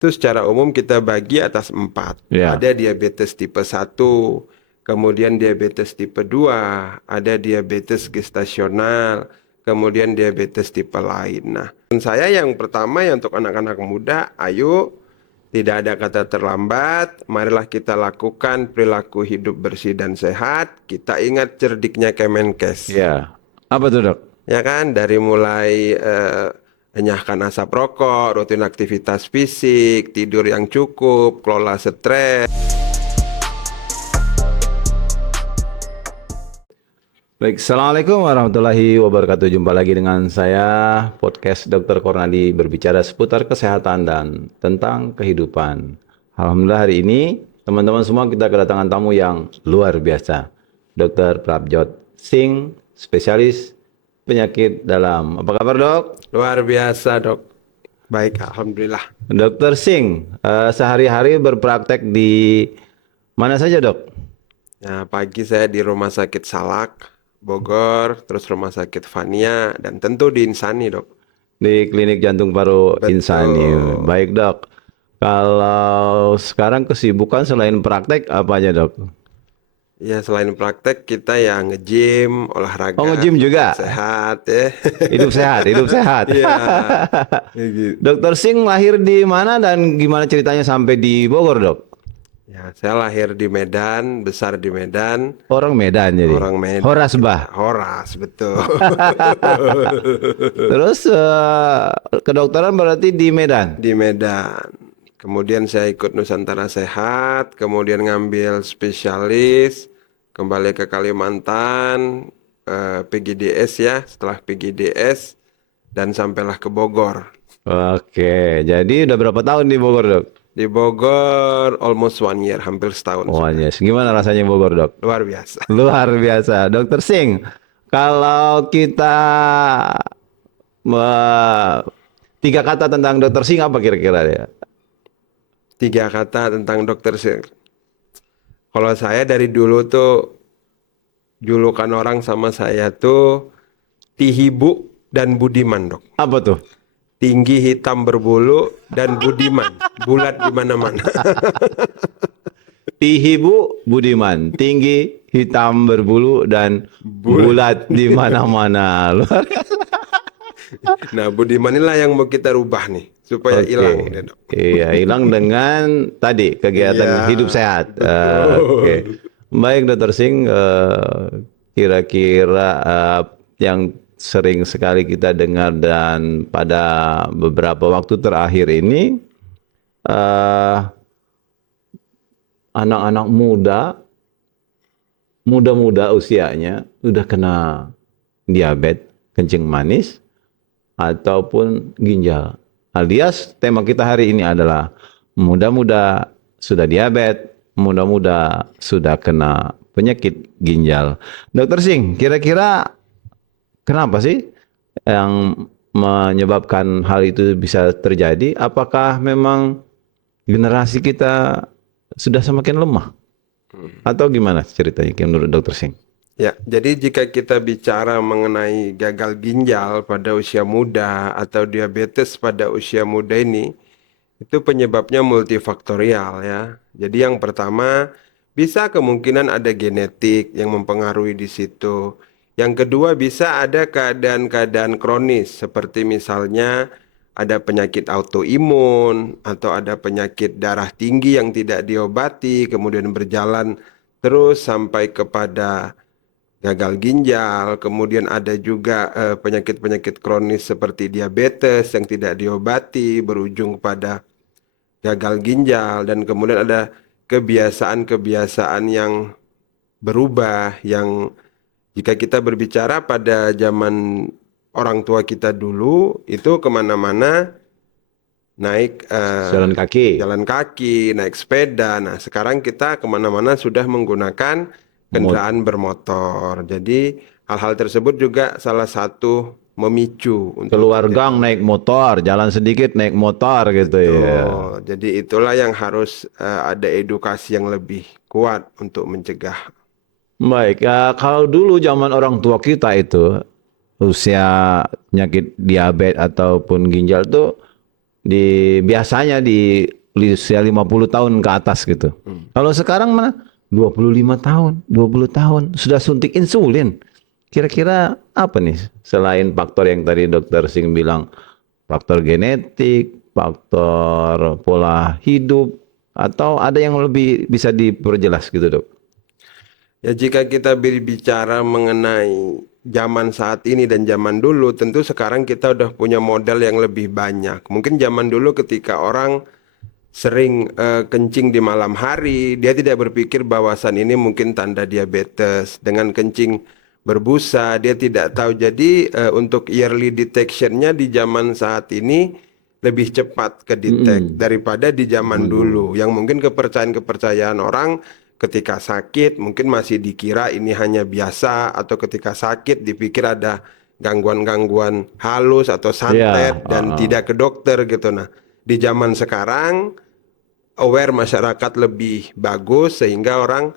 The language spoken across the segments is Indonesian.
Itu secara umum kita bagi atas 4. Ya. Ada diabetes tipe 1, kemudian diabetes tipe 2, ada diabetes gestasional, kemudian diabetes tipe lain. Nah, saya yang pertama ya untuk anak-anak muda, ayo tidak ada kata terlambat, marilah kita lakukan perilaku hidup bersih dan sehat. Kita ingat cerdiknya Kemenkes. Ya. Apa tuh, Dok? Ya kan, dari mulai enyahkan asap rokok, rutin aktivitas fisik, tidur yang cukup, kelola stres. Baik, Assalamualaikum warahmatullahi wabarakatuh. Jumpa lagi dengan saya, podcast Dr. Kornadi, berbicara seputar kesehatan dan tentang kehidupan. Alhamdulillah hari ini, teman-teman semua kita kedatangan tamu yang luar biasa. Dr. Prabjot Singh, spesialis penyakit dalam. Apa kabar, Dok? Luar biasa, Dok. Baik, Alhamdulillah. Dr. Singh, sehari-hari berpraktek di mana saja, Dok? Nah, pagi saya di Rumah Sakit Salak, Bogor, terus Rumah Sakit Fania, dan tentu di Insani, Dok. Di Klinik Jantung Paru Insani. Betul. Baik, Dok. Kalau sekarang kesibukan selain praktek apa aja, Dok? Ya, selain praktek, kita ya nge-gym, Oh, olahraga, nge-gym supaya juga. sehat, ya. Hidup sehat, hidup sehat. Iya, ya gitu. Dokter Singh lahir di mana dan gimana ceritanya sampai di Bogor, Dok? Ya, saya lahir di Medan, besar di Medan, Orang Medan jadi. orang Medan. Horas, Bah. Horas, betul. Terus kedokteran berarti di Medan. Di Medan. Kemudian saya ikut Nusantara Sehat, kemudian ngambil spesialis, kembali ke Kalimantan, PGDS ya, setelah PGDS, dan sampailah ke Bogor. Oke, jadi udah berapa tahun di Bogor, Dok? Di Bogor, almost 1 year, hampir setahun Oh, sudah. yes. Gimana rasanya Bogor, Dok? Luar biasa. Luar biasa. Dokter Singh, kalau kita tiga kata tentang Dokter Singh apa kira-kira ya? 3 kata tentang dokter Sir. Kalau saya dari dulu tuh, julukan orang sama saya tuh Tihibu dan Budiman, Dok. Apa tuh? Tinggi, hitam, berbulu, dan budiman. Bulat di mana-mana. Tihibu Budiman, tinggi, hitam, berbulu, dan bulat di mana-mana. Luar. Nah, budiman inilah yang mau kita rubah nih. Supaya Oke. hilang deh, Dok. Iya, hilang dengan tadi kegiatan Iya, hidup sehat. betul. Oke. Baik, Dokter Singh, kira-kira yang sering sekali kita dengar dan pada beberapa waktu terakhir ini eh, anak-anak muda usianya udah kena diabetes kencing manis ataupun ginjal. Alias tema kita hari ini adalah muda-muda sudah diabetes, muda-muda sudah kena penyakit ginjal. Dokter Singh, kira-kira kenapa sih yang menyebabkan hal itu bisa terjadi? Apakah memang generasi kita sudah semakin lemah? Atau gimana ceritanya menurut Dokter Singh? Ya, jadi jika kita bicara mengenai gagal ginjal pada usia muda atau diabetes pada usia muda ini, itu penyebabnya multifaktorial ya. Jadi yang pertama, bisa kemungkinan ada genetik yang mempengaruhi di situ. Yang kedua, bisa ada keadaan-keadaan kronis seperti misalnya ada penyakit autoimun atau ada penyakit darah tinggi yang tidak diobati, kemudian berjalan terus sampai kepada gagal ginjal, kemudian ada juga penyakit-penyakit kronis seperti diabetes yang tidak diobati berujung pada gagal ginjal, dan kemudian ada kebiasaan-kebiasaan yang berubah yang jika kita berbicara pada zaman orang tua kita dulu itu kemana-mana naik Jalan kaki. naik sepeda. Nah, sekarang kita kemana-mana sudah menggunakan kendaraan bermotor. Jadi hal-hal tersebut juga salah satu memicu untuk Keluar gang naik motor, jalan sedikit naik motor gitu ya. betul. Jadi itulah yang harus ada edukasi yang lebih kuat untuk mencegah. Baik, kalau dulu zaman orang tua kita itu usia penyakit diabetes ataupun ginjal tuh biasanya di usia 50 tahun ke atas gitu. Kalau sekarang mana? 25 tahun, 20 tahun sudah suntik insulin. Kira-kira apa nih selain faktor yang tadi Dokter Sing bilang, faktor genetik, faktor pola hidup, atau ada yang lebih bisa diperjelas gitu, Dok? Ya jika kita berbicara mengenai zaman saat ini dan zaman dulu, tentu sekarang kita udah punya modal yang lebih banyak. Mungkin zaman dulu ketika orang sering kencing di malam hari, dia tidak berpikir bahwasan ini mungkin tanda diabetes. Dengan kencing berbusa, dia tidak tahu. Jadi untuk early detectionnya di zaman saat ini lebih cepat kedetek Mm-mm. daripada di zaman Zaman dulu. dulu. Yang mungkin kepercayaan-kepercayaan orang ketika sakit mungkin masih dikira ini hanya biasa, atau ketika sakit dipikir ada gangguan-gangguan halus atau Ya, santet dan tidak ke dokter gitu. Nah, di zaman sekarang aware masyarakat lebih bagus sehingga orang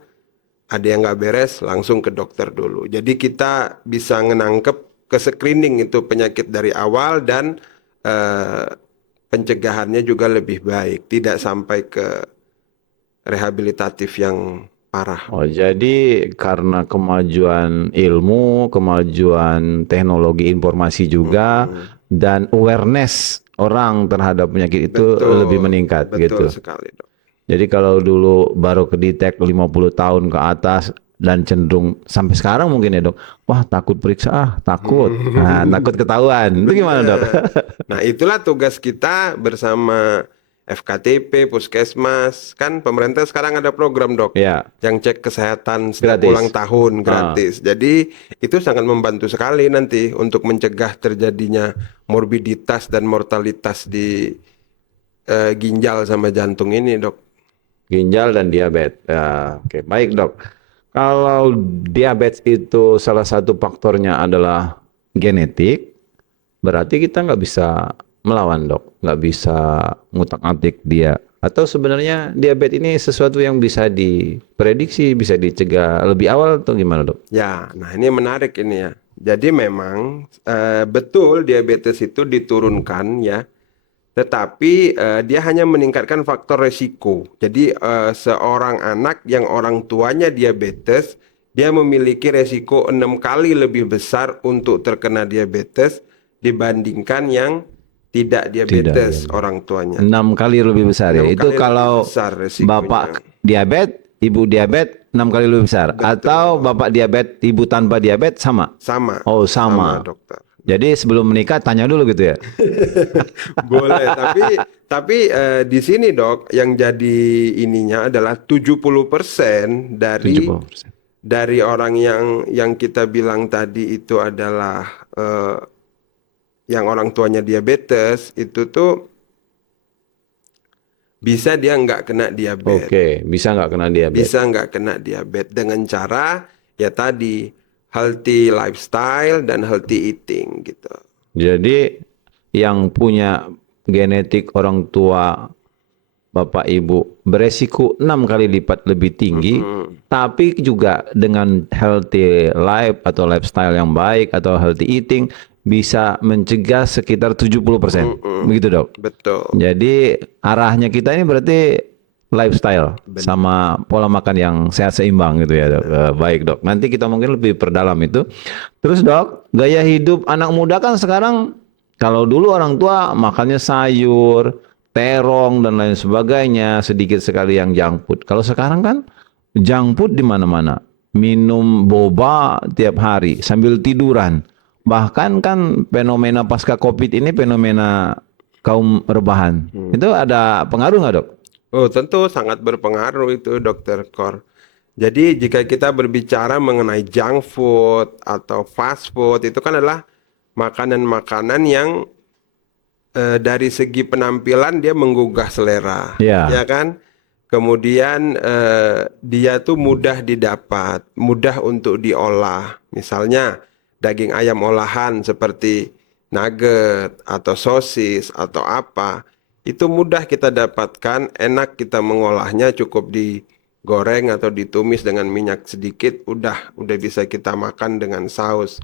ada yang nggak beres langsung ke dokter dulu. Jadi kita bisa ngenangkep ke screening itu penyakit dari awal, dan eh, pencegahannya juga lebih baik, tidak sampai ke rehabilitatif yang parah. Oh, jadi karena kemajuan ilmu, kemajuan teknologi informasi juga, Mm-mm. dan awareness orang terhadap penyakit itu lebih Betul, meningkat betul gitu. sekali, Dok. Jadi kalau dulu baru kedetek 50 tahun ke atas dan cenderung sampai sekarang mungkin ya, Dok. Wah, takut periksa, takut. Nah, takut ketahuan. Itu gimana, Dok? Benar. Nah, itulah tugas kita bersama FKTP, Puskesmas. Kan pemerintah sekarang ada program, Dok, Ya, yang cek kesehatan setiap ulang gratis. tahun Ah. gratis. Jadi, itu sangat membantu sekali nanti untuk mencegah terjadinya morbiditas dan mortalitas di ginjal sama jantung ini, Dok. Ginjal dan diabetes. Ya, oke, baik dok. Kalau diabetes itu salah satu faktornya adalah genetik, berarti kita nggak bisa melawan dok, nggak bisa ngutak-atik dia. Atau sebenarnya diabetes ini sesuatu yang bisa diprediksi, bisa dicegah lebih awal atau gimana dok? Ya, nah ini menarik ini ya. Jadi memang betul diabetes itu diturunkan ya, tetapi dia hanya meningkatkan faktor resiko. Jadi seorang anak yang orang tuanya diabetes, dia memiliki resiko 6 kali lebih besar untuk terkena diabetes dibandingkan yang tidak Tidak, ya. diabetes orang tuanya. 6 kali lebih besar ya. enam Itu kali lebih kalau besar resikonya. bapak diabetes, ibu diabetes 6 kali lebih besar. Atau Betul, bapak diabetes, ibu tanpa diabetes sama. sama, Oh, sama sama. dokter. Jadi sebelum menikah tanya dulu gitu ya. Boleh, tapi di sini Dok, yang jadi ininya adalah 70% dari 70%. orang yang kita bilang tadi itu adalah yang orang tuanya diabetes, itu tuh bisa dia nggak kena diabetes. Oke, bisa nggak kena diabetes? Bisa nggak kena diabetes dengan cara ya tadi healthy lifestyle dan healthy eating gitu. Jadi yang punya genetik orang tua bapak ibu beresiko 6 kali lipat lebih tinggi, Mm-mm. tapi juga dengan healthy life atau lifestyle yang baik atau healthy eating bisa mencegah sekitar 70%. Mm-mm. Begitu dok. Betul. Jadi arahnya kita ini berarti lifestyle Benar. sama pola makan yang sehat seimbang gitu ya dok. Baik dok. Nanti kita mungkin lebih perdalam itu. Terus dok, gaya hidup anak muda kan sekarang kalau dulu orang tua makannya sayur, terong dan lain sebagainya, sedikit sekali yang junk food. Kalau sekarang kan junk food di mana-mana. Minum boba tiap hari sambil tiduran. Bahkan kan fenomena pasca Covid ini fenomena kaum rebahan. Hmm. Itu ada pengaruh nggak dok? Oh, tentu sangat berpengaruh itu, Dokter Kor. Jadi, jika kita berbicara mengenai junk food atau fast food, itu kan adalah makanan-makanan yang dari segi penampilan dia menggugah selera, ya Ya, kan? Kemudian dia tuh mudah didapat, mudah untuk diolah. Misalnya daging ayam olahan seperti nugget atau sosis atau apa, itu mudah kita dapatkan, enak kita mengolahnya, cukup digoreng atau ditumis dengan minyak sedikit, udah bisa kita makan dengan saus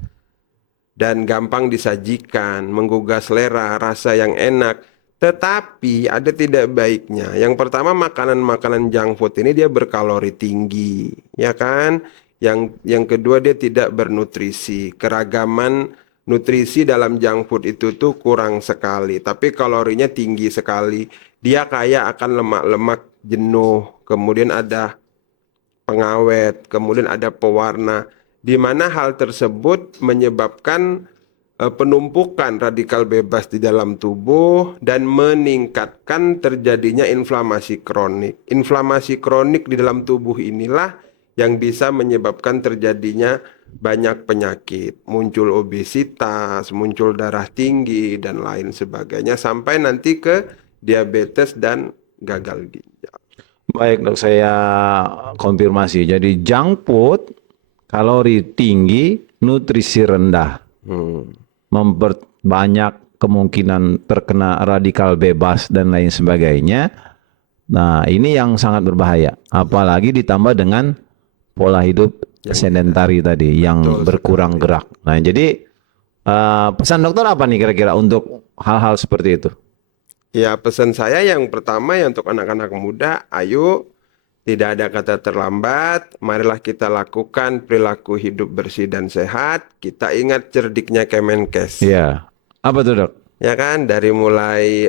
dan gampang disajikan, menggugah selera, rasa yang enak. Tetapi ada tidak baiknya. Yang pertama, makanan-makanan junk food ini dia berkalori tinggi, ya kan? Yang kedua, dia tidak bernutrisi. Keragaman nutrisi dalam junk food itu tuh kurang sekali, tapi kalorinya tinggi sekali. Dia kaya akan lemak-lemak jenuh, kemudian ada pengawet, kemudian ada pewarna, di mana hal tersebut menyebabkan penumpukan radikal bebas di dalam tubuh dan meningkatkan terjadinya inflamasi kronik. Inflamasi kronik di dalam tubuh inilah yang bisa menyebabkan terjadinya banyak penyakit, muncul obesitas, muncul darah tinggi, dan lain sebagainya, sampai nanti ke diabetes dan gagal ginjal. Baik dok, saya konfirmasi. Jadi junk food, kalori tinggi, nutrisi rendah, Hmm. memperbanyak kemungkinan terkena radikal bebas dan lain sebagainya. Nah, ini yang sangat berbahaya. Apalagi ditambah dengan pola hidup sedentari tadi yang Betul berkurang sekali. gerak. Nah, jadi pesan dokter apa nih kira-kira untuk hal-hal seperti itu? Ya, pesan saya yang pertama ya untuk anak-anak muda, ayo tidak ada kata terlambat, marilah kita lakukan perilaku hidup bersih dan sehat. Kita ingat cerdiknya Kemenkes. Ya, apa tuh dok? Ya kan, dari mulai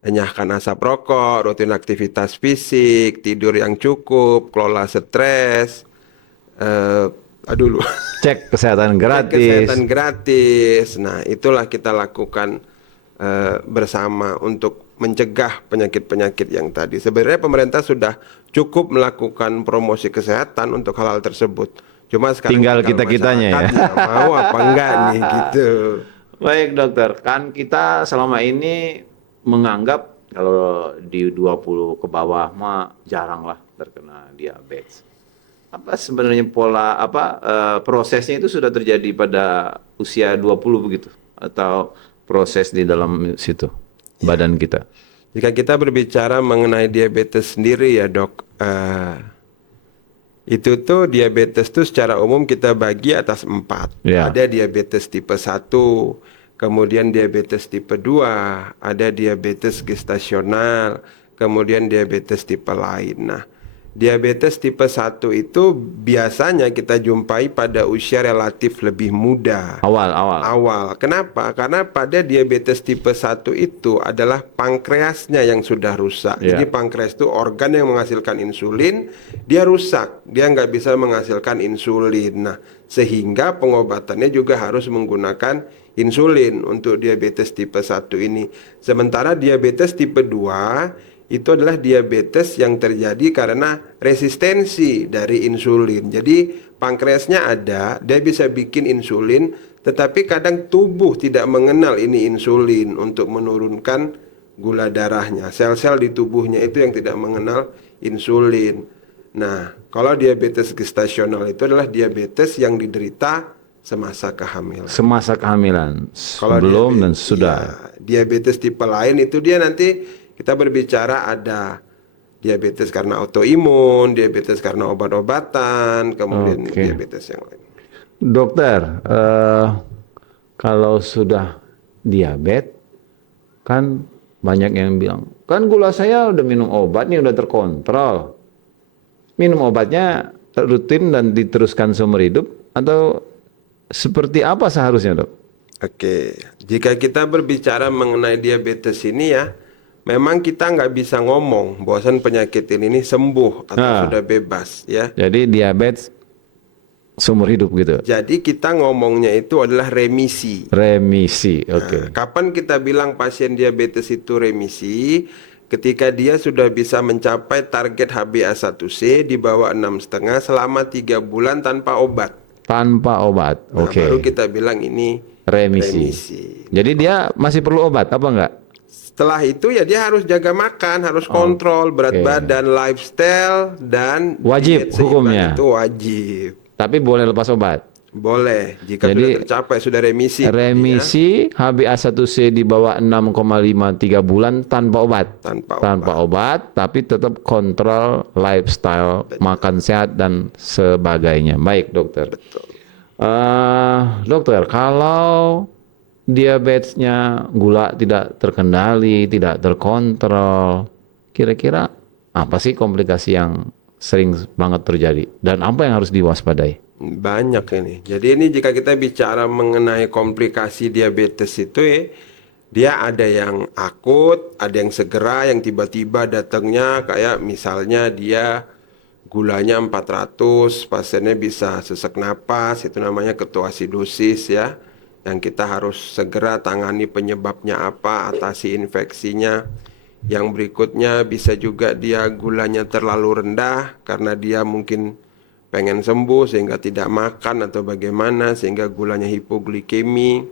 enyahkan asap rokok, rutin aktivitas fisik, tidur yang cukup, kelola stres, eh aduh lu. Cek kesehatan Cek gratis. kesehatan gratis. Nah, itulah kita lakukan bersama untuk mencegah penyakit-penyakit yang tadi. Sebenarnya pemerintah sudah cukup melakukan promosi kesehatan untuk hal-hal tersebut. Cuma sekarang Tinggal tinggal kita-kitanya ya. masyarakatnya mau apa enggak nih gitu. Baik dokter, kan kita selama ini menganggap kalau di 20 ke bawah mah jarang lah terkena diabetes. Apa sebenarnya pola prosesnya itu sudah terjadi pada usia 20 begitu atau proses di dalam situ badan kita? Jika kita berbicara mengenai diabetes sendiri ya dok, itu tuh diabetes tuh secara umum kita bagi atas 4. Ya. Ada diabetes tipe 1, kemudian diabetes tipe 2, ada diabetes gestasional, kemudian diabetes tipe lain. Nah, diabetes tipe 1 itu biasanya kita jumpai pada usia relatif lebih muda. Awal. Kenapa? Karena pada diabetes tipe 1 itu adalah pankreasnya yang sudah rusak. Ya. Jadi pankreas itu organ yang menghasilkan insulin, dia rusak. Dia nggak bisa menghasilkan insulin. Nah, sehingga pengobatannya juga harus menggunakan insulin untuk diabetes tipe 1 ini. Sementara diabetes tipe 2 itu adalah diabetes yang terjadi karena resistensi dari insulin. Jadi pankreasnya ada, dia bisa bikin insulin, tetapi kadang tubuh tidak mengenal ini insulin untuk menurunkan gula darahnya. Sel-sel di tubuhnya itu yang tidak mengenal insulin. Nah, kalau diabetes gestasional itu adalah diabetes yang diderita semasa kehamilan. Semasa kehamilan, Kalau sebelum dan diabetes, sudah. ya, diabetes tipe lain itu dia nanti kita berbicara ada diabetes karena autoimun, diabetes karena obat-obatan, kemudian Oke. diabetes yang lain. Dokter, kalau sudah diabetes, kan banyak yang bilang, kan gula saya udah minum obat nih, udah terkontrol. Minum obatnya rutin dan diteruskan seumur hidup, atau seperti apa seharusnya dok? Oke, jika kita berbicara mengenai diabetes ini ya, memang kita nggak bisa ngomong bahwasan penyakit ini sembuh atau Nah. sudah bebas ya. Jadi diabetes seumur hidup gitu. Jadi kita ngomongnya itu adalah remisi. Remisi, oke. Nah, kapan kita bilang pasien diabetes itu remisi? Ketika dia sudah bisa mencapai target HbA1c di bawah 6,5 selama 3 bulan tanpa obat. Tanpa obat, Nah, oke. baru kita bilang ini Remisi. Jadi dia masih perlu obat apa enggak? Setelah itu ya dia harus jaga makan, harus kontrol berat Oke. badan, lifestyle, dan Wajib diet seimbang. hukumnya. Itu wajib. Tapi boleh lepas obat. Boleh jika Jadi, sudah tercapai, sudah remisi. Ya, Remisi HbA1c di bawah 6,5 3 bulan tanpa obat. Tanpa obat, tapi tetap kontrol lifestyle, makan sehat dan sebagainya. Baik, dokter. Betul. Dokter, kalau diabetesnya gula tidak terkendali, tidak terkontrol, kira-kira apa sih komplikasi yang sering banget terjadi dan apa yang harus diwaspadai? Banyak ini. Jadi ini jika kita bicara mengenai komplikasi diabetes itu ya, dia ada yang akut, ada yang segera, yang tiba-tiba datangnya kayak misalnya dia gulanya 400, pasiennya bisa sesak napas, itu namanya ketoasidosis ya. Yang kita harus segera tangani penyebabnya apa, atasi infeksinya. Yang berikutnya bisa juga dia gulanya terlalu rendah karena dia mungkin pengen sembuh sehingga tidak makan atau bagaimana sehingga gulanya hipoglikemi.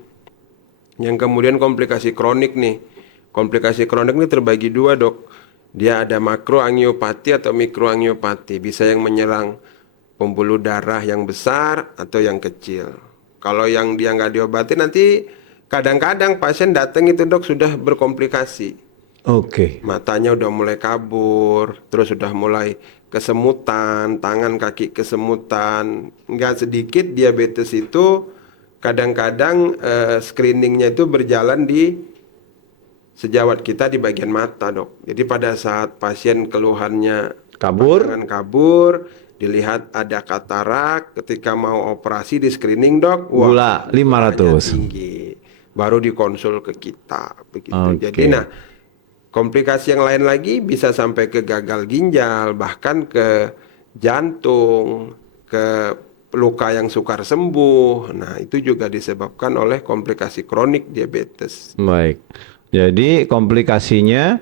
Yang kemudian komplikasi kronik nih. Komplikasi kronik ini terbagi dua, Dok. Dia ada makroangiopati atau mikroangiopati. Bisa yang menyerang pembuluh darah yang besar atau yang kecil. Kalau yang dia nggak diobati nanti kadang-kadang pasien datang itu, Dok, sudah berkomplikasi. Oke. Matanya udah mulai kabur, terus udah mulai kesemutan, tangan kaki kesemutan. Nggak sedikit diabetes itu kadang-kadang screeningnya itu berjalan di sejawat kita di bagian mata, Dok. Jadi pada saat pasien keluhannya Kabur, pandangan kabur, dilihat ada katarak, ketika mau operasi di screening, Dok, gula gulanya 500. tinggi. Baru dikonsul ke kita begitu. Jadi Oke. nah, komplikasi yang lain lagi bisa sampai ke gagal ginjal, bahkan ke jantung, ke luka yang sukar sembuh. Nah, itu juga disebabkan oleh komplikasi kronik diabetes. Baik. Jadi komplikasinya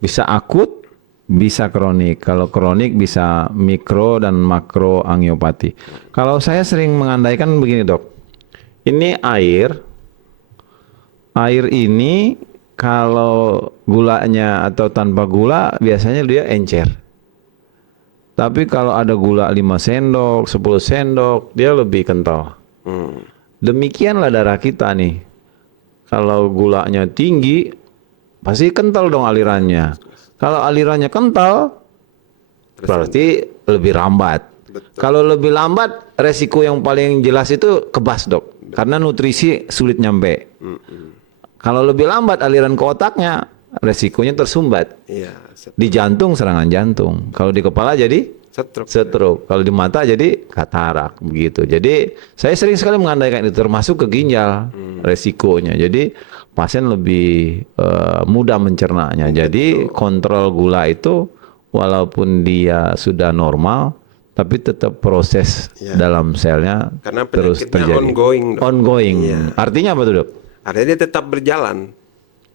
bisa akut, bisa kronik. Kalau kronik bisa mikro dan makro angiopati. Kalau saya sering mengandaikan begini, Dok. Ini air ini kalau gulanya atau tanpa gula biasanya dia encer. Tapi kalau ada gula 5 sendok, 10 sendok, dia lebih kental. Hmm, Demikianlah darah kita nih. Kalau gulanya tinggi, pasti kental dong alirannya. Kalau alirannya kental, berarti lebih lambat. betul. Kalau lebih lambat, resiko yang paling jelas itu kebas, Dok. Karena nutrisi sulit nyampe. Kalau lebih lambat aliran ke otaknya, resikonya tersumbat. Iya, Di jantung serangan jantung. Kalau di kepala jadi stroke. stroke. Kalau di mata jadi katarak begitu. Jadi saya sering sekali mengandaikan itu termasuk ke ginjal resikonya. Jadi pasien lebih mudah mencernanya. Jadi kontrol gula itu walaupun dia sudah normal tapi tetap proses Ya. dalam selnya Karena terus penyakitnya terjadi. ongoing, Dok. Ongoing. Iya. Artinya apa tuh, Dok? Artinya dia tetap berjalan.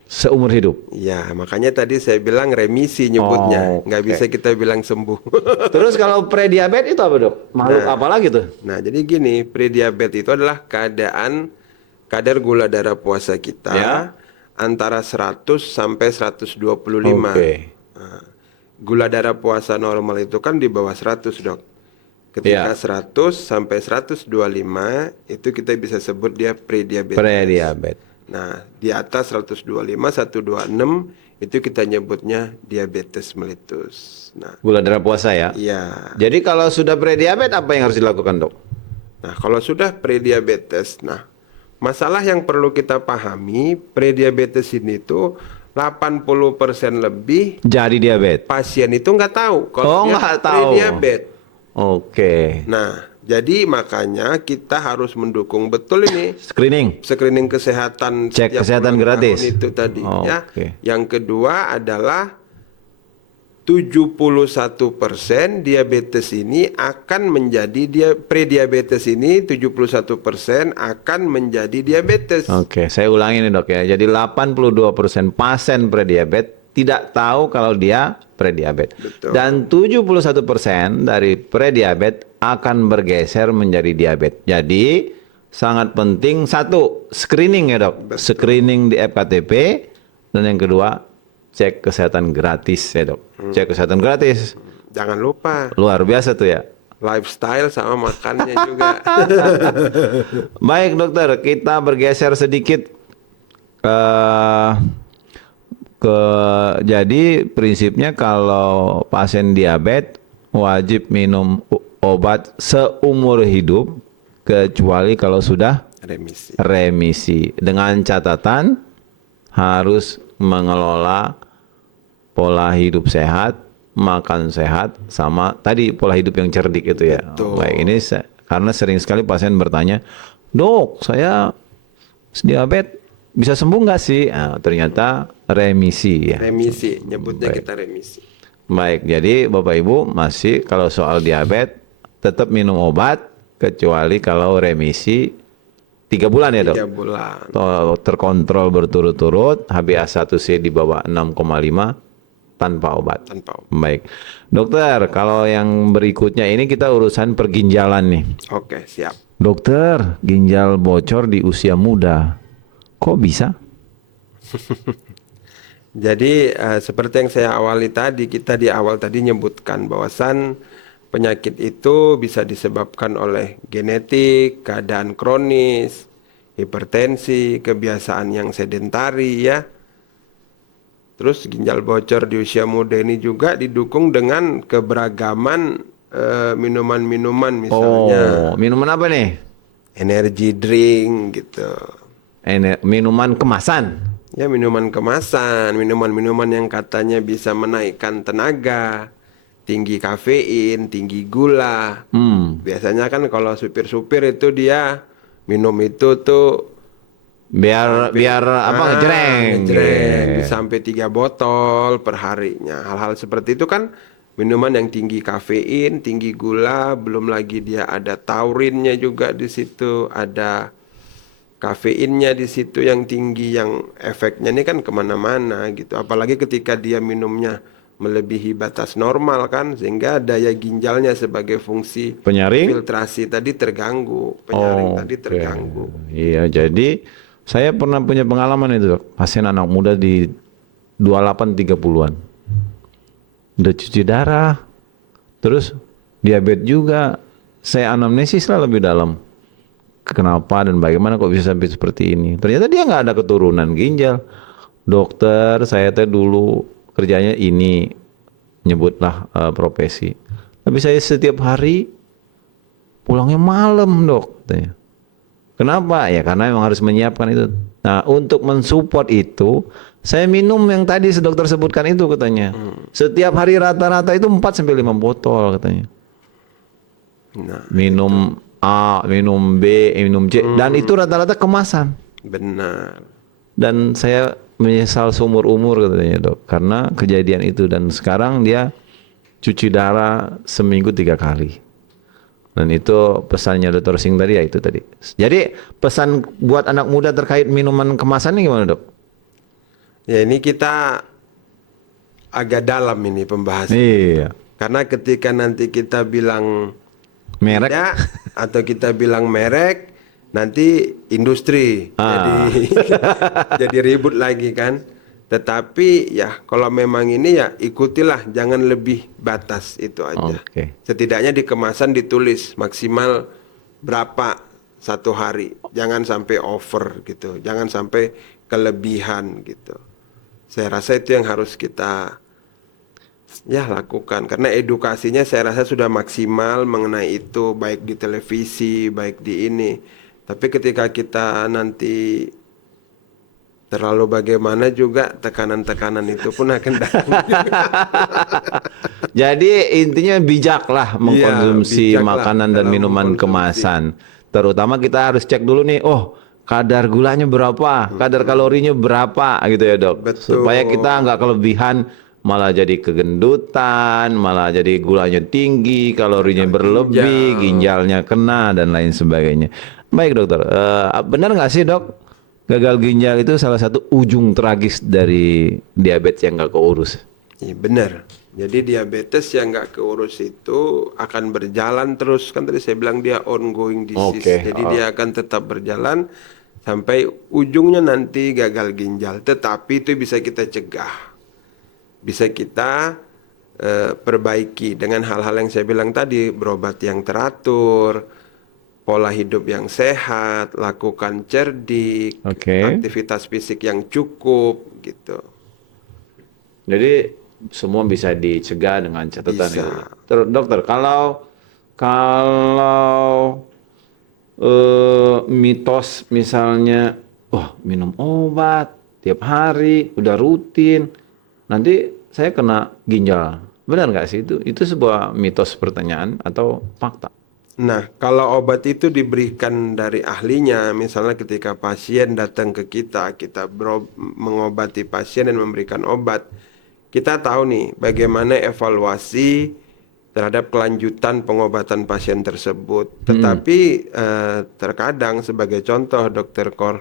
Seumur hidup. Ya, makanya tadi saya bilang remisi nyebutnya. Oh, Nggak oke. bisa kita bilang sembuh. Terus kalau prediabetes itu apa, Dok? Makhluk apa lagi tuh? Nah, jadi gini, prediabetes itu adalah keadaan kadar gula darah puasa kita Ya. antara 100 sampai 125. Oke. Nah, gula darah puasa normal itu kan di bawah 100, Dok. Ketika Ya. 100 sampai 125 itu kita bisa sebut dia prediabetes. Prediabetes. Nah, di atas 125, 126 itu kita nyebutnya diabetes melitus. Nah, Gula darah puasa ya. iya. Jadi kalau sudah prediabetes apa yang harus dilakukan, Dok? Nah, kalau sudah prediabetes, nah, masalah yang perlu kita pahami, prediabetes ini tuh 80% lebih Jadi diabetes. pasien itu nggak tahu kalau Oh, dia nggak tahu. prediabetes. Oke. Nah, jadi makanya kita harus mendukung betul ini Screening. screening kesehatan Cek setiap kesehatan ulang gratis. tahun itu tadi ya. Oke. Yang kedua adalah 71% diabetes ini akan menjadi prediabetes ini 71% akan menjadi diabetes. Oke, saya ulangi nih, Dok ya. Jadi 82% pasien prediabetes tidak tahu kalau dia prediabetes. Betul. Dan 71% dari prediabetes akan bergeser menjadi diabetes. Jadi sangat penting satu, screening ya, Dok. Screening di FKTP dan yang kedua cek kesehatan gratis ya, Dok. Cek kesehatan gratis. Jangan lupa Luar biasa tuh ya. lifestyle sama makannya juga. Baik, Dokter, kita bergeser sedikit eh, jadi prinsipnya kalau pasien diabetes wajib minum obat seumur hidup kecuali kalau sudah Remisi. remisi. Dengan catatan harus mengelola pola hidup sehat, makan sehat, sama tadi pola hidup yang cerdik itu ya. Betul. Baik, ini karena sering sekali pasien bertanya, dok, saya diabetes bisa sembuh nggak sih? Nah, ternyata remisi ya. Remisi, nyebutnya Baik. kita remisi. Baik, jadi Bapak Ibu masih kalau soal diabetes tetap minum obat kecuali kalau remisi 3 bulan ya dok. 3 bulan. Terkontrol berturut-turut, HbA1c di bawah 6,5 tanpa obat. Tanpa obat. Baik, dokter, kalau yang berikutnya ini kita urusan perginjalan nih. Oke, siap. Dokter, ginjal bocor di usia muda, kok bisa? Jadi seperti yang saya awali tadi, kita di awal tadi nyebutkan bahwasan penyakit itu bisa disebabkan oleh genetik, keadaan kronis, hipertensi, kebiasaan yang sedentari ya. Terus ginjal bocor di usia muda ini juga didukung dengan keberagaman minuman-minuman, misalnya Oh, minuman apa nih? energy drink gitu. Minuman kemasan. Ya, minuman kemasan, minuman-minuman yang katanya bisa menaikkan tenaga, tinggi kafein, tinggi gula. Biasanya kan kalau supir-supir itu dia minum itu tuh Biar apa ngejreng. ngejreng, Gitu. bisa sampai 3 botol per harinya. Hal-hal seperti itu kan minuman yang tinggi kafein, tinggi gula, belum lagi dia ada taurinnya juga di situ, ada kafeinnya di situ yang tinggi, yang efeknya ini kan kemana-mana gitu. Apalagi ketika dia minumnya melebihi batas normal kan, sehingga daya ginjalnya sebagai fungsi Penyaring? filtrasi tadi terganggu, penyaring tadi Oke. terganggu. Iya, jadi saya pernah punya pengalaman itu, Dok. Pasien anak muda di 28-30-an. Udah cuci darah, terus diabetes juga. Saya anamnesis lah lebih dalam. Kenapa dan bagaimana kok bisa sampai seperti ini? Ternyata dia nggak ada keturunan ginjal. Dokter, saya teh dulu kerjanya ini, nyebutlah profesi. Tapi saya setiap hari pulangnya malam, dok, katanya. Kenapa? Ya karena memang harus menyiapkan itu. Nah, untuk mensupport itu, saya minum yang tadi dokter sebutkan itu katanya. Setiap hari rata-rata itu 4 sampai 5 botol katanya. Nah, Minum A, minum B, minum C, dan itu rata-rata kemasan. benar. Dan saya menyesal seumur umur katanya dok, karena kejadian itu. Dan sekarang dia cuci darah seminggu 3 kali. Dan itu pesannya Dr. Singh tadi ya itu tadi. Jadi pesan buat anak muda terkait minuman kemasan ini gimana dok? Ya, ini kita agak dalam ini pembahasan. Iya. Karena ketika nanti kita bilang Merek. tidak atau kita bilang merek, nanti industri. Jadi ribut lagi kan. Tetapi ya kalau memang ini ya ikutilah, jangan lebih batas itu aja. Oke. Setidaknya di kemasan ditulis maksimal berapa satu hari. Jangan sampai over gitu. Jangan sampai kelebihan gitu. Saya rasa itu yang harus kita ya lakukan, karena edukasinya saya rasa sudah maksimal mengenai itu, baik di televisi, baik di ini. Tapi ketika kita nanti terlalu bagaimana juga, tekanan-tekanan itu pun akan datang. Jadi intinya bijaklah mengkonsumsi bijaklah makanan dan dalam minuman mengkonsumsi. kemasan. Terutama kita harus cek dulu nih, oh kadar gulanya berapa, kadar kalorinya berapa gitu ya dok. Betul. Supaya kita nggak kelebihan, malah jadi kegendutan, malah jadi gulanya tinggi, kalorinya berlebih, ginjalnya kena dan lain sebagainya. Baik dokter, benar nggak sih dok, gagal ginjal itu salah satu ujung tragis dari diabetes yang nggak keurus? Iya benar. Jadi diabetes yang nggak keurus itu akan berjalan terus, kan tadi saya bilang dia ongoing disease. Oke. Jadi dia akan tetap berjalan sampai ujungnya nanti gagal ginjal. Tetapi itu bisa kita cegah, bisa kita perbaiki dengan hal-hal yang saya bilang tadi, berobat yang teratur, pola hidup yang sehat, lakukan cerdik, Oke. aktivitas fisik yang cukup gitu. Jadi semua bisa dicegah dengan catatan Bisa. itu. Terus dokter, kalau mitos misalnya, wah minum obat tiap hari, udah rutin, nanti saya kena ginjal. Benar nggak sih itu? Itu sebuah mitos pertanyaan atau fakta? Nah, kalau obat itu diberikan dari ahlinya, misalnya ketika pasien datang ke kita mengobati pasien dan memberikan obat, kita tahu nih bagaimana evaluasi terhadap kelanjutan pengobatan pasien tersebut. Hmm, Tetapi terkadang sebagai contoh Dokter Kor,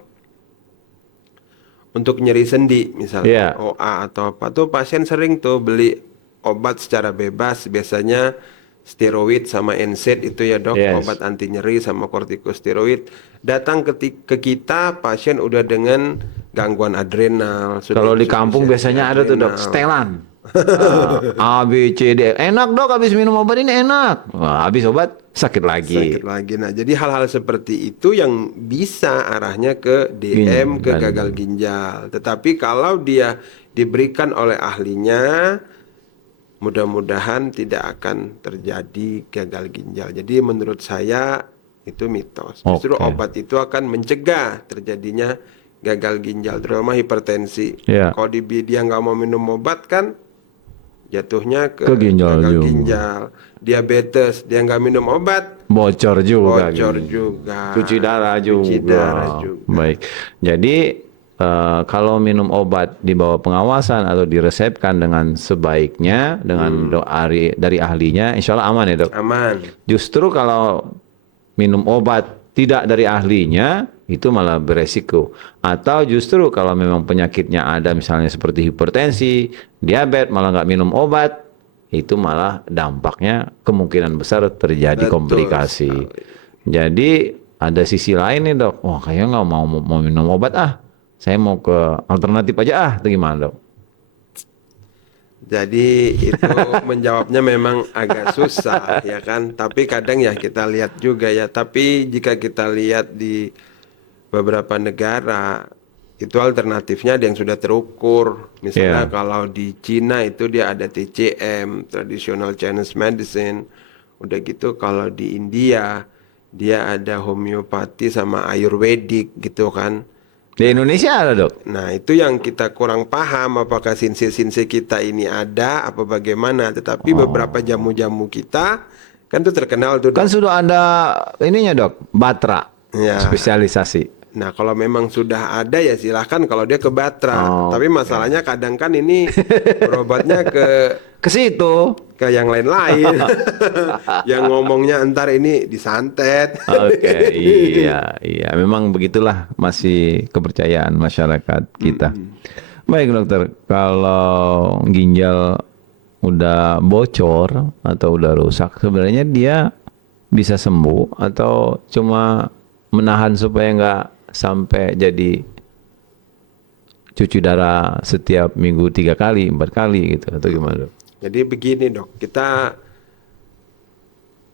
untuk nyeri sendi misalnya ya, OA atau apa tuh pasien sering tuh beli obat secara bebas, biasanya steroid sama NSAID itu ya dok, obat yes. anti nyeri sama kortikosteroid. Datang ke kita pasien udah dengan gangguan adrenal, sudah Kalau di kampung insufisiensi biasanya ada tuh dok, adrenal. setelan. A, B, C, D. Enak dok, habis minum obat ini enak. Wah, habis obat sakit Sakit lagi. lagi. Nah, jadi hal-hal seperti itu yang bisa arahnya ke DM, ke Ginjal. gagal ginjal. Tetapi kalau dia diberikan oleh ahlinya, mudah-mudahan tidak akan terjadi gagal ginjal. Jadi menurut saya itu mitos. Justru Oke. obat itu akan mencegah terjadinya gagal ginjal, terutama hipertensi. Ya, Kalau dia nggak mau minum obat kan jatuhnya ke ke ginjal gagal juga. ginjal. Diabetes, dia nggak minum obat, Bocor juga bocor gitu. juga, Cuci darah cuci juga. darah juga. Baik. Jadi kalau minum obat di bawah pengawasan atau diresepkan dengan sebaiknya dengan dari ahlinya, insya Allah aman ya dok. Aman. Justru kalau minum obat tidak dari ahlinya itu malah beresiko. Atau justru kalau memang penyakitnya ada misalnya seperti hipertensi, diabetes malah nggak minum obat, itu malah dampaknya kemungkinan besar terjadi Betul komplikasi. sekali. Jadi ada sisi lain nih dok, wah kayaknya nggak mau minum obat ah, saya mau ke alternatif aja ah, itu gimana dok? Jadi itu menjawabnya memang agak susah ya kan. Tapi kadang ya kita lihat juga ya. Tapi jika kita lihat di beberapa negara itu alternatifnya ada yang sudah terukur. Misalnya Ya, kalau di Cina itu dia ada TCM, Traditional Chinese Medicine. Udah gitu kalau di India dia ada homeopati sama Ayurvedic gitu kan. di Nah, Indonesia ada dok. Nah, itu yang kita kurang paham apakah sinse-sinse kita ini ada apa bagaimana. Tetapi beberapa Oh, jamu-jamu kita kan tuh terkenal tuh kan dok. sudah ada ininya dok, Batra Ya, spesialisasi. nah kalau memang sudah ada ya silahkan kalau dia ke Batra. Tapi Oke. masalahnya kadang kan ini berobatnya Ke situ. ke yang lain-lain. Yang ngomongnya entar ini disantet. Oke, iya, iya. Memang begitulah masih kepercayaan masyarakat kita. Mm-mm. Baik dokter, kalau ginjal udah bocor atau udah rusak, sebenarnya dia bisa sembuh atau cuma menahan supaya nggak sampai jadi cuci darah setiap minggu 3 kali, 4 kali gitu atau gimana dok? Jadi begini dok, kita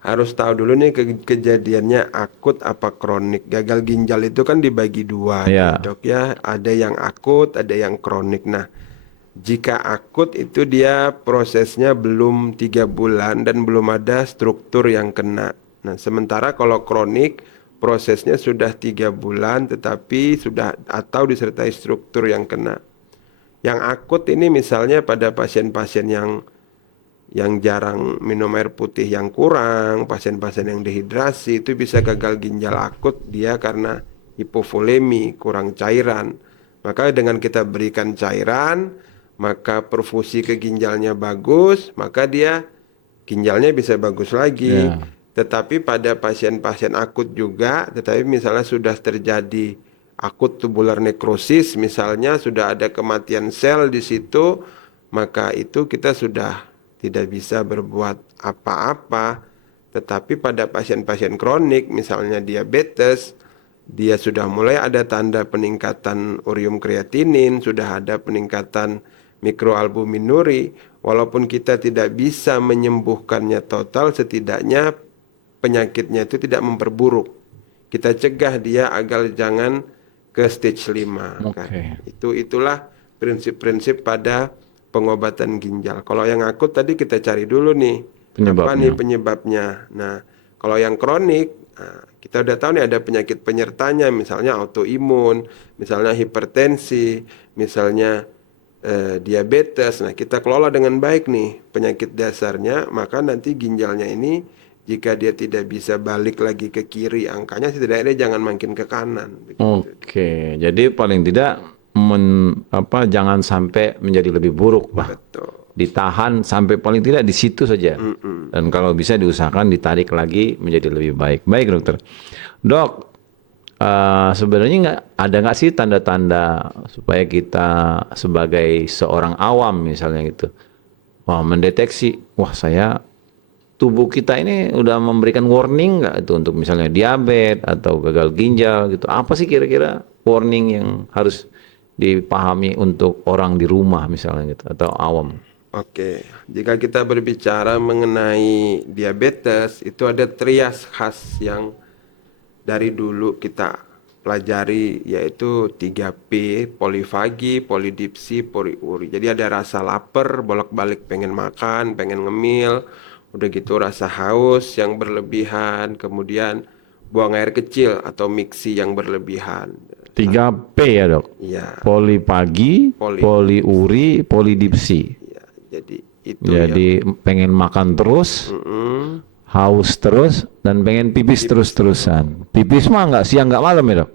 harus tahu dulu nih kejadiannya akut apa kronik. Gagal ginjal itu kan dibagi dua nih Ya, dok ya. Ada yang akut, ada yang kronik. Nah, jika akut itu dia prosesnya belum 3 bulan dan belum ada struktur yang kena. Nah, sementara kalau kronik prosesnya sudah 3 bulan tetapi sudah atau disertai struktur yang kena. Yang akut ini misalnya pada pasien-pasien yang jarang minum air putih yang kurang, pasien-pasien yang dehidrasi itu bisa gagal ginjal akut dia karena hipovolemi, kurang cairan. Maka dengan kita berikan cairan, maka perfusi ke ginjalnya bagus, maka dia ginjalnya bisa bagus lagi. ya. Tetapi pada pasien-pasien akut juga, tetapi misalnya sudah terjadi akut tubular nekrosis, misalnya sudah ada kematian sel di situ, maka itu kita sudah tidak bisa berbuat apa-apa. Tetapi pada pasien-pasien kronik, misalnya diabetes, dia sudah mulai ada tanda peningkatan urium kreatinin, sudah ada peningkatan mikroalbuminuri. Walaupun kita tidak bisa menyembuhkannya total, setidaknya penyakitnya itu tidak memperburuk. Kita cegah dia agar jangan ke stage 5 kan. Oke. Itulah prinsip-prinsip pada pengobatan ginjal. Kalau yang akut tadi kita cari dulu nih, apa nih Penyebabnya. penyebabnya. Nah, kalau yang kronik, nah, Kita udah tahu nih ada penyakit penyertanya, misalnya autoimun, misalnya hipertensi, misalnya diabetes. Nah, kita kelola dengan baik nih penyakit dasarnya, maka nanti ginjalnya ini jika dia tidak bisa balik lagi ke kiri angkanya, setidaknya dia jangan makin ke kanan. Begitu. Oke, jadi paling tidak jangan sampai menjadi lebih buruk lah. Betul. Ditahan sampai paling tidak di situ saja. Dan kalau bisa diusahakan ditarik lagi menjadi lebih baik. Baik dokter. Dok, sebenarnya nggak sih tanda-tanda supaya kita sebagai seorang awam misalnya gitu, mendeteksi, tubuh kita ini udah memberikan warning nggak itu untuk misalnya diabetes atau gagal ginjal gitu. Apa sih kira-kira warning yang harus dipahami untuk orang di rumah misalnya gitu atau awam? Oke, jika kita berbicara mengenai diabetes, itu ada trias khas yang dari dulu kita pelajari, yaitu 3P, polifagi, polidipsi, poliuri. Jadi ada rasa lapar, bolak-balik pengen makan, pengen ngemil, udah gitu rasa haus yang berlebihan, kemudian buang air kecil atau miksi yang berlebihan. 3P ya dok? Iya, Polipagi, poliuri, polidipsi. ya, jadi itu Jadi pengen makan terus, Mm, haus terus, dan pengen pipis terus-terusan. Pipis mah nggak siang nggak malam ya dok?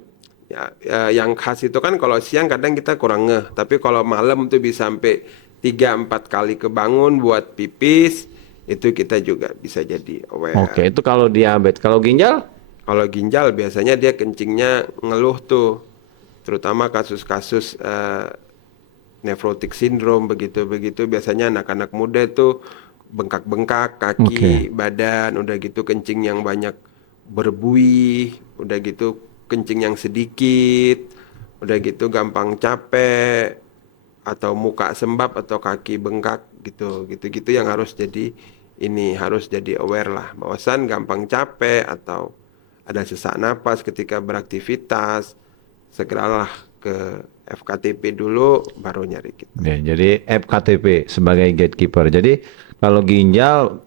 yang khas itu kan kalau siang kadang kita kurang ngeh, tapi kalau malam tuh bisa sampai 3-4 kali kebangun buat pipis, itu kita juga bisa jadi Oke, aware. itu kalau diabetes. Kalau ginjal? Kalau ginjal biasanya dia kencingnya ngeluh tuh, terutama kasus-kasus nephrotic syndrome begitu-begitu, biasanya anak-anak muda itu bengkak-bengkak Oke. kaki, badan, udah gitu kencing yang banyak berbuih, udah gitu kencing yang sedikit, udah gitu gampang capek atau muka sembab atau kaki bengkak gitu, gitu-gitu yang harus jadi harus jadi aware lah, bahwasan gampang capek atau ada sesak napas ketika beraktivitas, segeralah ke FKTP dulu baru nyari kita. Ya, jadi FKTP sebagai gatekeeper. Jadi kalau ginjal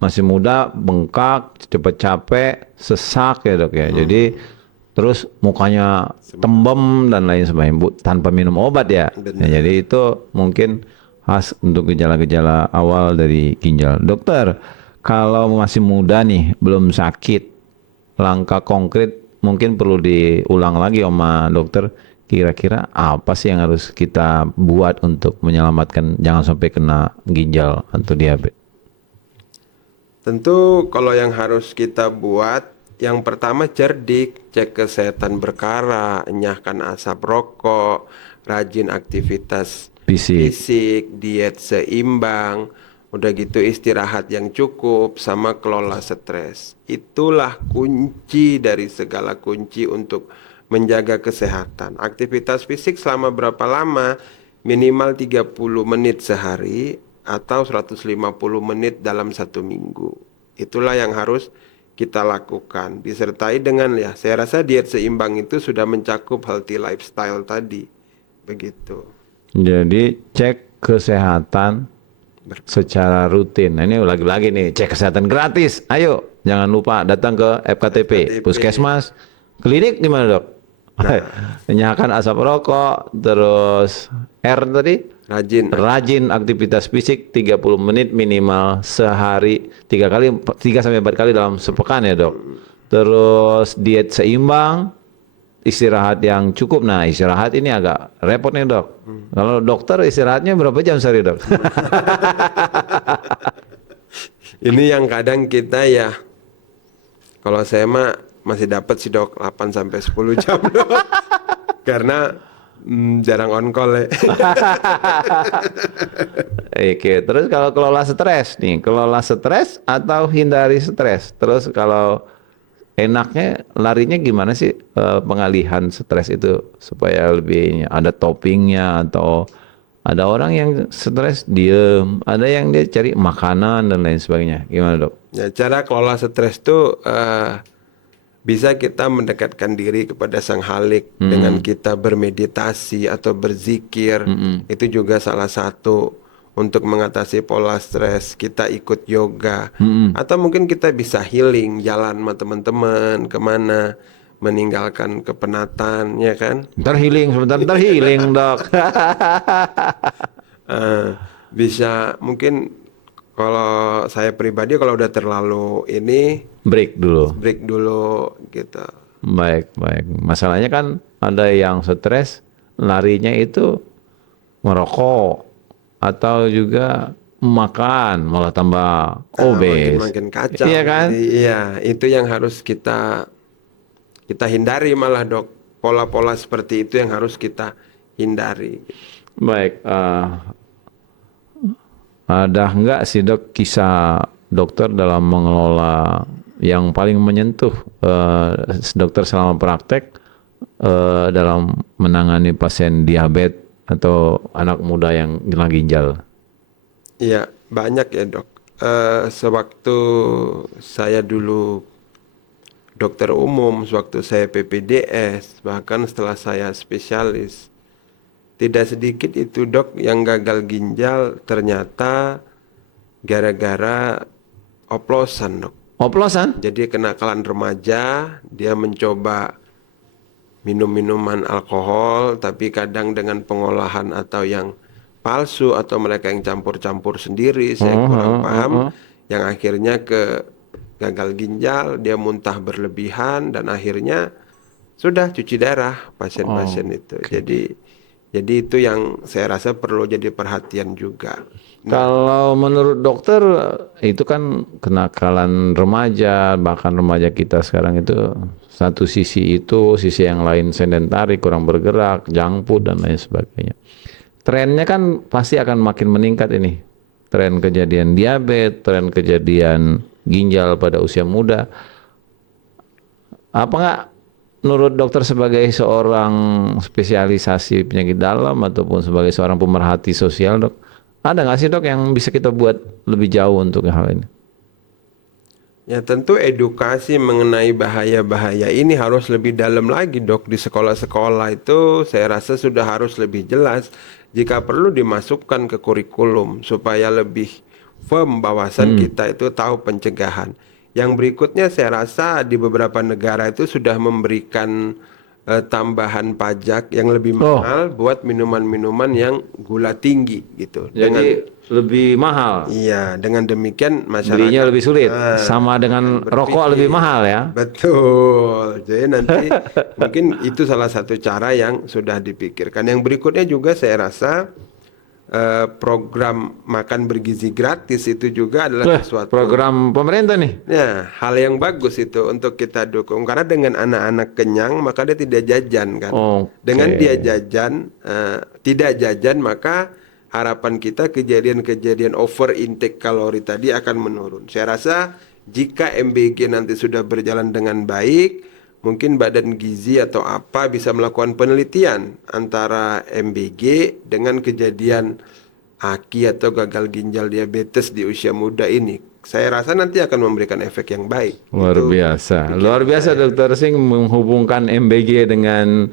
masih muda, bengkak, cepat capek, sesak ya dok ya. Jadi terus mukanya tembem dan lain sebagainya tanpa minum obat ya. Ya, Benar. jadi itu mungkin khas untuk gejala-gejala awal dari ginjal. Dokter, kalau masih muda nih, belum sakit, langkah konkret mungkin perlu diulang lagi sama dokter. Kira-kira apa sih yang harus kita buat untuk menyelamatkan jangan sampai kena ginjal atau diabetes? Tentu kalau yang harus kita buat, yang pertama cerdik, cek kesehatan berkala, enyahkan asap rokok, rajin aktivitas Fisik. fisik, diet seimbang, udah gitu istirahat yang cukup, sama kelola stres. Itulah kunci dari segala kunci untuk menjaga kesehatan. Aktivitas fisik selama berapa lama? Minimal 30 menit sehari atau 150 menit dalam 1 minggu. Itulah yang harus kita lakukan. Disertai dengan saya rasa diet seimbang itu sudah mencakup healthy lifestyle tadi. Begitu. Jadi cek kesehatan secara rutin. Nah, ini lagi-lagi nih cek kesehatan gratis. Ayo, jangan lupa datang ke FKTP, FKTP. puskesmas, klinik di mana dok? Enyahkan asap rokok, terus R tadi, Rajin. rajin aktivitas fisik 30 menit minimal sehari, 3 sampai 4 kali dalam sepekan ya dok. Terus diet seimbang, istirahat yang cukup. Nah, istirahat ini agak repot nih dok. Kalau dokter istirahatnya berapa jam sehari dok? Ini yang kadang kita kalau saya mah masih dapat sih dok 8 sampai 10 jam dok. Karena jarang on call ya. Oke, terus kalau kelola stres nih, kelola stres atau hindari stres. Terus kalau enaknya larinya gimana sih pengalihan stres itu supaya lebih ada toppingnya atau ada orang yang stres diem, ada yang dia cari makanan dan lain sebagainya. Gimana dok? Ya, cara kelola stres tuh bisa kita mendekatkan diri kepada Sang Halik dengan kita bermeditasi atau berzikir. Itu juga salah satu untuk mengatasi pola stres, kita ikut yoga, Mm-mm. atau mungkin kita bisa healing, jalan sama teman-teman kemana, meninggalkan kepenatan, ya kan? Ntar healing, sebentar ntar healing dok. Eh, bisa mungkin kalau saya pribadi kalau udah terlalu ini Break dulu. break dulu gitu. Baik, baik. Masalahnya kan ada yang stres, larinya itu merokok atau juga makan, malah tambah Makin obes. makin kacau Iya kan? nanti. Iya, itu yang harus kita hindari malah dok. Pola-pola seperti itu yang harus kita hindari. Baik, ada nggak sih dok kisah dokter dalam mengelola yang paling menyentuh dokter selama praktek dalam menangani pasien diabetes atau anak muda yang kena ginjal? Iya, banyak ya dok. Sewaktu saya dulu dokter umum, sewaktu saya PPDS, bahkan setelah saya spesialis, tidak sedikit itu dok yang gagal ginjal ternyata gara-gara oplosan dok. Oplosan? Jadi kenakalan remaja, dia mencoba minum minuman alkohol, tapi kadang dengan pengolahan atau yang palsu atau mereka yang campur-campur sendiri, saya kurang paham, Oh. yang akhirnya ke gagal ginjal, dia muntah berlebihan dan akhirnya sudah cuci darah pasien-pasien itu. Oke. Jadi itu yang saya rasa perlu jadi perhatian juga. Nah, Kalau menurut dokter itu kan kenakalan remaja, bahkan remaja kita sekarang itu satu sisi itu, sisi yang lain sedentari, kurang bergerak, junk food dan lain sebagainya. Trennya kan pasti akan makin meningkat ini. Tren kejadian diabetes, tren kejadian ginjal pada usia muda. Apa nggak menurut dokter sebagai seorang spesialisasi penyakit dalam ataupun sebagai seorang pemerhati sosial dok, ada nggak sih dok yang bisa kita buat lebih jauh untuk hal ini? ya tentu edukasi mengenai bahaya-bahaya ini harus lebih dalam lagi dok. Di sekolah-sekolah itu saya rasa sudah harus lebih jelas. Jika perlu dimasukkan ke kurikulum supaya lebih firm bahasan kita itu tahu pencegahan. Yang berikutnya saya rasa di beberapa negara itu sudah memberikan tambahan pajak yang lebih Oh, mahal buat minuman-minuman yang gula tinggi gitu. jadi lebih mahal, Iya, dengan demikian belinya masyarakat lebih sulit, sama akan dengan rokok lebih berpikir. mahal ya. Betul. Jadi nanti mungkin itu salah satu cara yang sudah dipikirkan. Yang berikutnya juga saya rasa program makan bergizi gratis itu juga adalah Wah, sesuatu. program pemerintah nih. Ya, hal yang bagus itu untuk kita dukung. Karena dengan anak-anak kenyang maka dia tidak jajan kan. Oke. Dengan dia jajan, tidak jajan maka harapan kita kejadian-kejadian over intake kalori tadi akan menurun. Saya rasa jika MBG nanti sudah berjalan dengan baik, mungkin Badan Gizi atau apa bisa melakukan penelitian antara MBG dengan kejadian aki atau gagal ginjal diabetes di usia muda ini. Saya rasa nanti akan memberikan efek yang baik. Luar Itu biasa. Luar pikiran biasa saya. Dokter Singh menghubungkan MBG dengan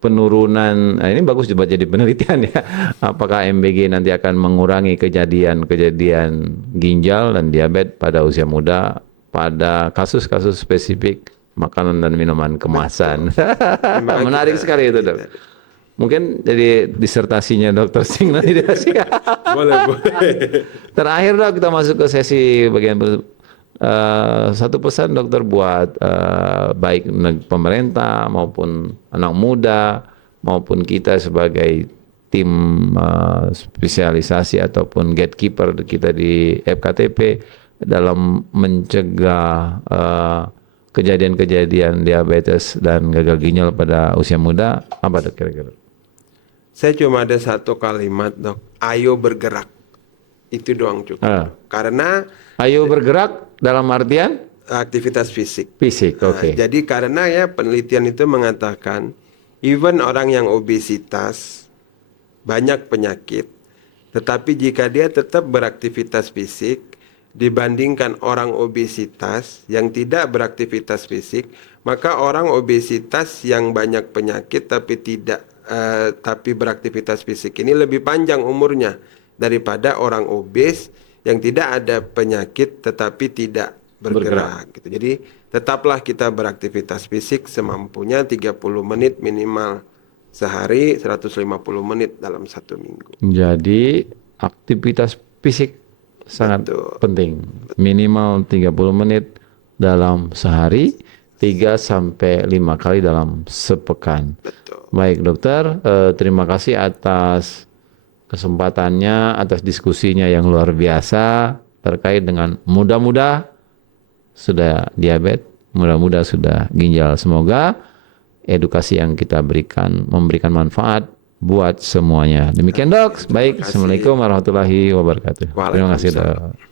penurunan. Nah, ini bagus juga jadi penelitian ya. Apakah MBG nanti akan mengurangi kejadian-kejadian ginjal dan diabetes pada usia muda pada kasus-kasus spesifik makanan dan minuman kemasan. Makanya Menarik sekali itu, Dok. Mungkin jadi disertasinya Dokter Singh nanti dikasih. boleh boleh. Terakhir dok kita masuk ke sesi bagian satu pesan dokter buat baik pemerintah maupun anak muda maupun kita sebagai tim spesialisasi ataupun gatekeeper kita di FKTP dalam mencegah kejadian-kejadian diabetes dan gagal ginjal pada usia muda apa dok kira-kira? Saya cuma ada satu kalimat dok. Ayo bergerak. Itu doang cukup. Karena Ayo bergerak dalam artian aktivitas fisik. fisik, oke. Jadi karena ya penelitian itu mengatakan even orang yang obesitas banyak penyakit, tetapi jika dia tetap beraktivitas fisik dibandingkan orang obesitas yang tidak beraktivitas fisik, maka orang obesitas yang banyak penyakit tapi tidak tapi beraktivitas fisik ini lebih panjang umurnya daripada orang obes yang tidak ada penyakit tetapi tidak bergerak gitu. Jadi tetaplah kita beraktivitas fisik semampunya 30 menit minimal sehari, 150 menit dalam 1 minggu. Jadi aktivitas fisik sangat Betul. penting. Minimal 30 menit dalam sehari, 3 sampai 5 kali dalam sepekan. Betul. Baik dokter, terima kasih atas kesempatannya, atas diskusinya yang luar biasa terkait dengan muda-muda sudah diabetes, muda-muda sudah ginjal. Semoga edukasi yang kita berikan memberikan manfaat buat semuanya. Demikian dok. Baik, kasih. Assalamualaikum warahmatullahi wabarakatuh. Terima kasih Waalaikumsalam. dok.